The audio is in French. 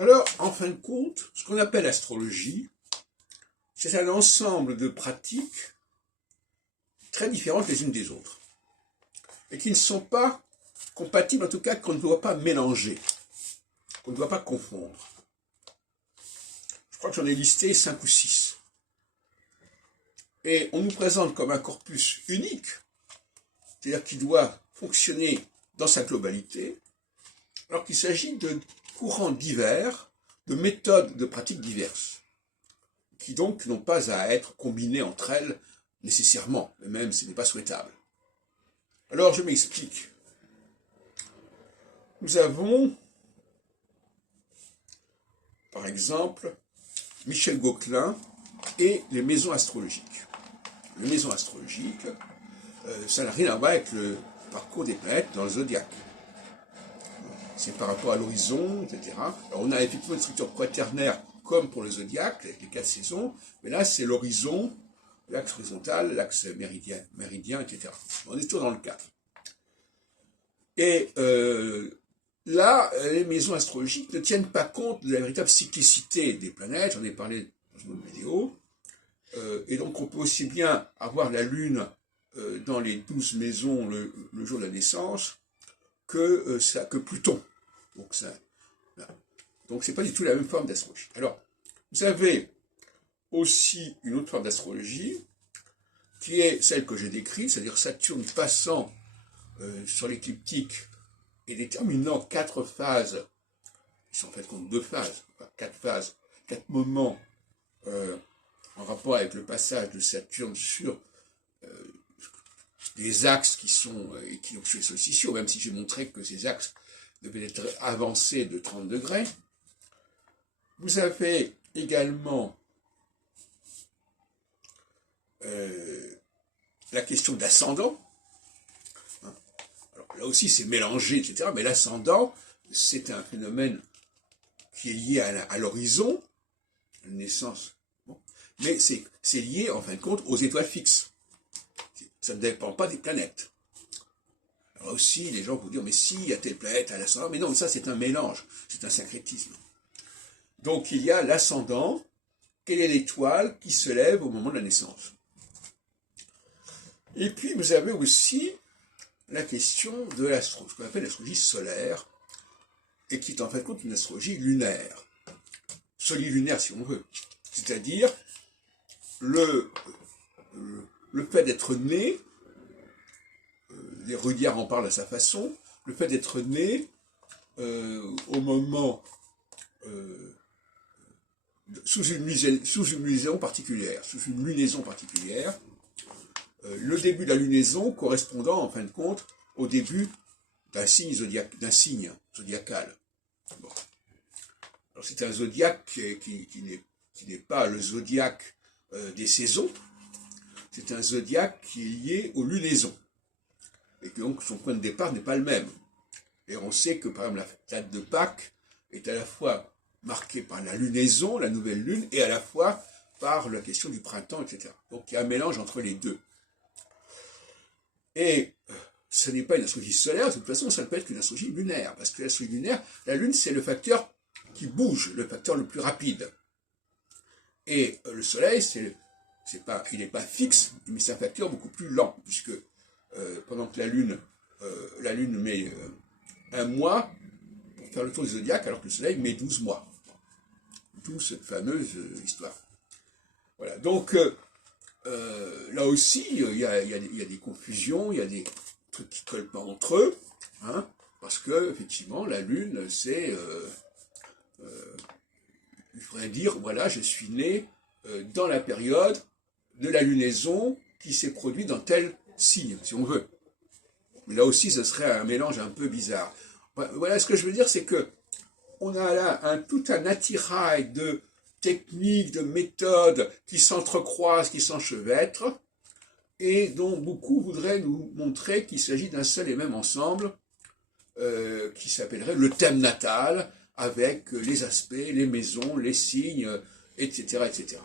Alors, en fin de compte, ce qu'on appelle astrologie, c'est un ensemble de pratiques très différentes les unes des autres, et qui ne sont pas compatibles, en tout cas qu'on ne doit pas mélanger, qu'on ne doit pas confondre. Je crois que j'en ai listé 5 ou 6. Et on nous présente comme un corpus unique, c'est-à-dire qui doit fonctionner dans sa globalité, alors qu'il s'agit de courants divers, de méthodes de pratiques diverses, qui donc n'ont pas à être combinées entre elles nécessairement, même ce n'est pas souhaitable. Alors je m'explique. Nous avons, par exemple, Michel Gauquelin et les maisons astrologiques. Les maisons astrologiques, ça n'a rien à voir avec le parcours des planètes dans le zodiaque. C'est par rapport à l'horizon, etc. Alors on a effectivement une structure quaternaire comme pour le zodiaque, avec les 4 saisons, mais là c'est l'horizon, l'axe horizontal, l'axe méridien, etc. On est toujours dans le 4. Et là, les maisons astrologiques ne tiennent pas compte de la véritable cyclicité des planètes, j'en ai parlé dans une autre vidéo, et donc on peut aussi bien avoir la Lune dans les 12 maisons le jour de la naissance que Pluton. Donc c'est pas du tout la même forme d'astrologie. Alors, vous avez aussi une autre forme d'astrologie, qui est celle que j'ai décrite, c'est-à-dire Saturne passant sur l'écliptique et déterminant 4 phases, qui sont en fait compte 2 phases, 4 phases, 4 moments en rapport avec le passage de Saturne sur les axes qui sont équinoxiaux et solsticiaux, même si j'ai montré que ces axes devaient être avancés de 30 degrés. Vous avez également la question d'ascendant. Alors là aussi c'est mélangé, etc. Mais l'ascendant, c'est un phénomène qui est lié à l'horizon, à la naissance. Bon. Mais c'est lié en fin de compte aux étoiles fixes. Ça ne dépend pas des planètes. Alors aussi, les gens vont dire, mais si, il y a telle planète à l'ascendant. Mais non, ça c'est un mélange, c'est un syncrétisme. Donc il y a l'ascendant, quelle est l'étoile qui se lève au moment de la naissance. Et puis vous avez aussi la question de ce qu'on appelle l'astrologie solaire, et qui est en fait compte une astrologie lunaire, solilunaire si on veut. C'est-à-dire le fait d'être né, Rudyard en parle à sa façon, le fait d'être né au moment sous une lunaison particulière, le début de la lunaison correspondant en fin de compte au début d'un signe zodiacal. Bon. Alors c'est un zodiaque qui n'est pas le zodiaque des saisons, c'est un zodiaque qui est lié aux lunaisons, et que donc son point de départ n'est pas le même. Et on sait que par exemple la date de Pâques est à la fois marquée par la lunaison, la nouvelle lune, et à la fois par la question du printemps, etc. Donc il y a un mélange entre les deux. Et ce n'est pas une astrologie solaire, de toute façon ça ne peut être qu'une astrologie lunaire, parce que l'astrologie lunaire, la lune c'est le facteur qui bouge, le facteur le plus rapide. Et le soleil, il n'est pas fixe, mais c'est un facteur beaucoup plus lent, puisque pendant que la lune met 1 mois pour faire le tour du zodiaque, alors que le soleil met 12 mois. D'où cette fameuse histoire. Voilà, donc là aussi, il y a des confusions, il y a des trucs qui ne collent pas entre eux, hein, parce que effectivement, la lune, c'est... il faudrait dire, voilà, je suis né dans la période de la lunaison qui s'est produite dans tel signe, si on veut. Mais là aussi, ce serait un mélange un peu bizarre. Voilà, ce que je veux dire, c'est que on a là tout un attirail de techniques, de méthodes qui s'entrecroisent, qui s'enchevêtrent, et dont beaucoup voudraient nous montrer qu'il s'agit d'un seul et même ensemble, qui s'appellerait le thème natal, avec les aspects, les maisons, les signes, etc., etc.